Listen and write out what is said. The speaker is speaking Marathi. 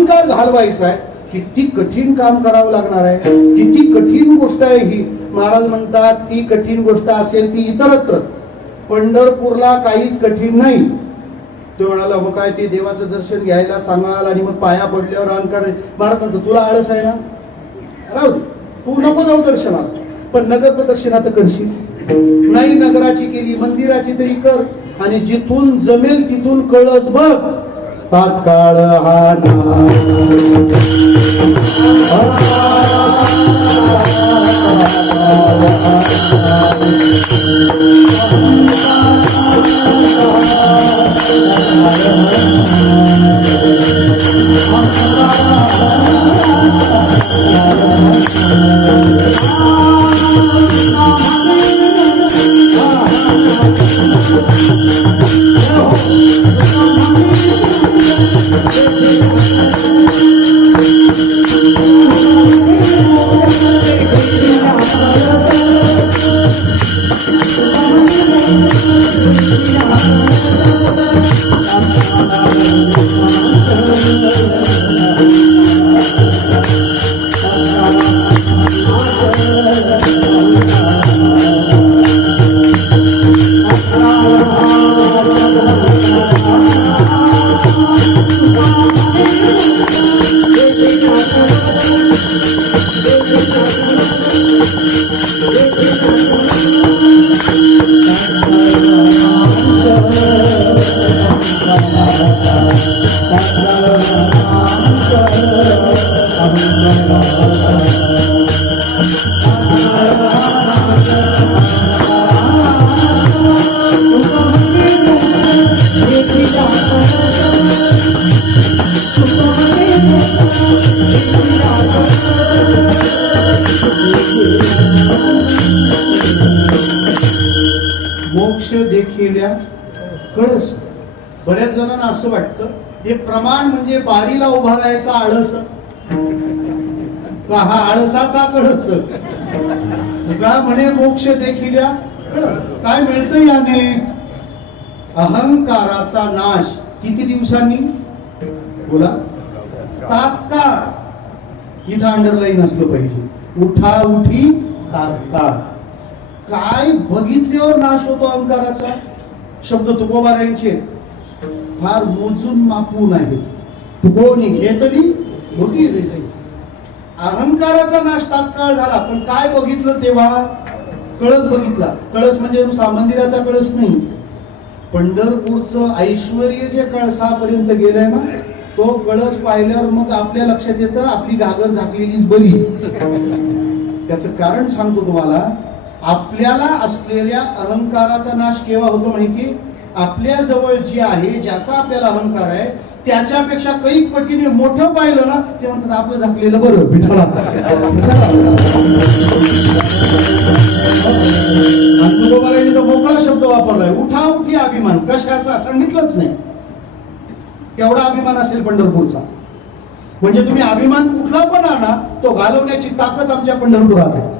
अहंकार घालवायचा आहे किती कठीण काम करावं लागणार आहे किती कठीण गोष्ट आहे ही. महाराज म्हणतात ती कठीण गोष्ट असेल ती इतरत्र. पंढरपूरला काहीच कठीण नाही. तो म्हणाला मग काय ते देवाचं दर्शन घ्यायला सांगाल आणि मग पाया पडल्यावर अहंकार महाराज म्हणतो तुला आळस आहे ना? राहू दे. तू नको जाऊ दर्शनाला. पण नगर प्रदक्षिणा तर करशील. नाही नगराची केली मंदिराची तरी कर. आणि जिथून जमेल तिथून कळस बघ. अकड़ Thank you. तात्काळ हा मोक्ष देखील या कळस. बऱ्याच जणांना असं वाटतं हे प्रमाण म्हणजे बारीला उभा राहायचा आळस. का हा आळसाचा कळस? का म्हणे मोक्ष देखील या काय मिळतं याने? अहंकाराचा नाश. किती दिवसांनी? बोला. तात्काळ. इथं अंडरलाईन असलं पाहिजे. उठा उठी तात्काळ. काय बघितल्यावर नाश होतो अहंकाराचा? शब्द तुकोबारायांचे फार मोजून मापून आहे तुकोनी घेतली होती जैसे अहंकाराचा नाश तात्काळ झाला. पण काय बघितलं तेव्हा? कळस बघितला. कळस म्हणजे नुसता मंदिराचा कळस नाही. पंढरपूरचं ऐश्वर जे कळसापर्यंत गेलंय ना तो कळस पाहिल्यावर मग आपल्या लक्षात येतं आपली घागर झाकलेलीच बरी. त्याचं कारण सांगतो तुम्हाला आपल्याला असलेल्या अहंकाराचा नाश केव्हा होतो माहिती आपल्या जवळ जे आहे ज्याचा आपल्याला अहंकार आहे त्याच्यापेक्षा काही पटीने मोठं पाहिलं ना ते म्हणतात आपलं झाकलेलं बरं विठ्ठला आणि तो मोकळा शब्द वापरलाय. उठा उठी अभिमान. कशाचा? सांगितलंच नाही. केवढा अभिमान असेल पंढरपूरचा? म्हणजे तुम्ही अभिमान कुठला पण आणा तो घालवण्याची ताकद आमच्या पंढरपुरात आहे.